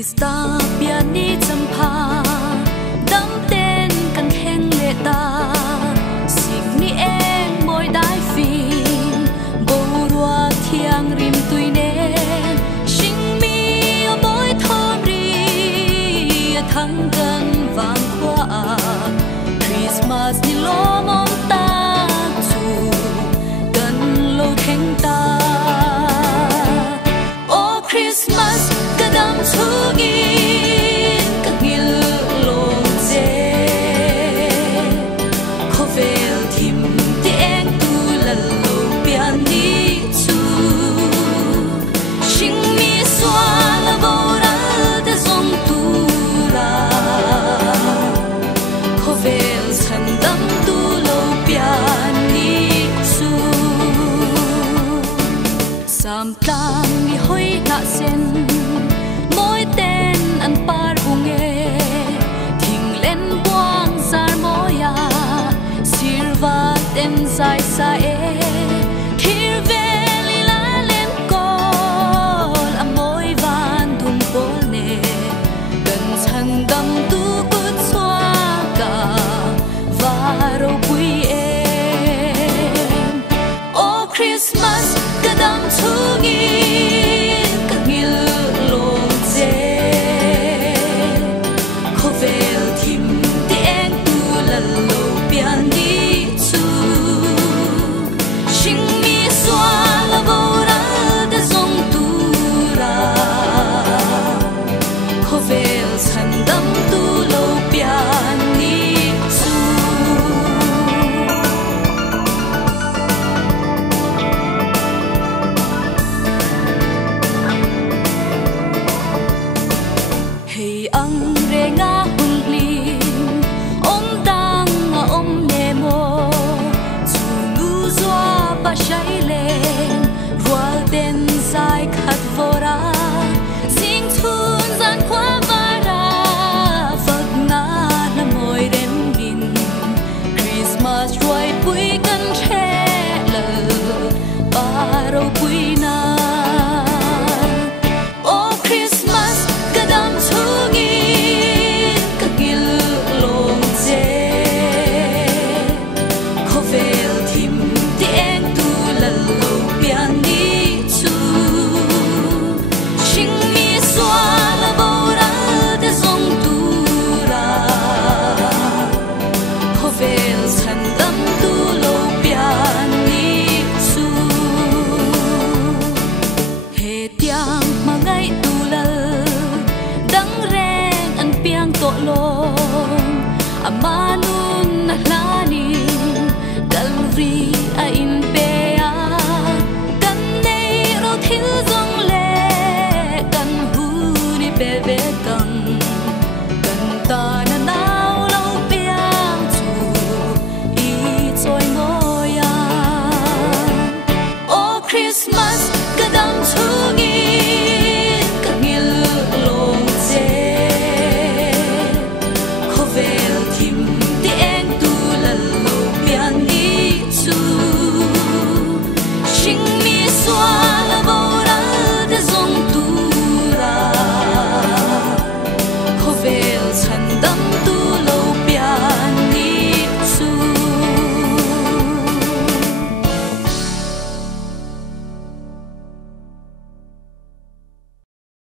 Krista piani champa dam ten kan heng le ta sik ni em moi dai fin bo rua thiang rim tui ne sing mi moi thom ri thang kan wang khwa Christmas ni lo mong ta chu kan lo theng ta Oh Christmas kadam chugin kagil long je khovel thim ti eng tu lal lo pian ni chu sing mi swa la bora de zong tu ra khovel chan dam tu lo pian ni chu sam tang mi hoi na sen moi ten an par unge thing len buang zar moya sirva tem sai sa e thir veli la len kol a moi van thum pol ne gan chan dam tu kut chwa ka varo pui em Oh Christmas kadam chugi kagil long je khovel thim ti eng tu lal lo pian ni chu sing mi swa la bora de zong tu ra khovel chan dam tu lo pian ni chu Hey ang re nga hun lim om dang nga om ne mo chu nu zwa pa shai len rual den sai khat vora sing chun zan kwa vara phật na na moi rem bin Christmas roi pui kan the le baro pui na Oh Christmas kadam chugin kagil long je khovel thim ti eng tu lal lo pian ni chu sing mi swa la bora de zong tu ra khovel chan dam tu lo pian ni chu he tiang mangai tu lal dang reng an piang to long amanun na hlanin galri a in pe a kan nei ro thil zong le kan hu ni pe ve kang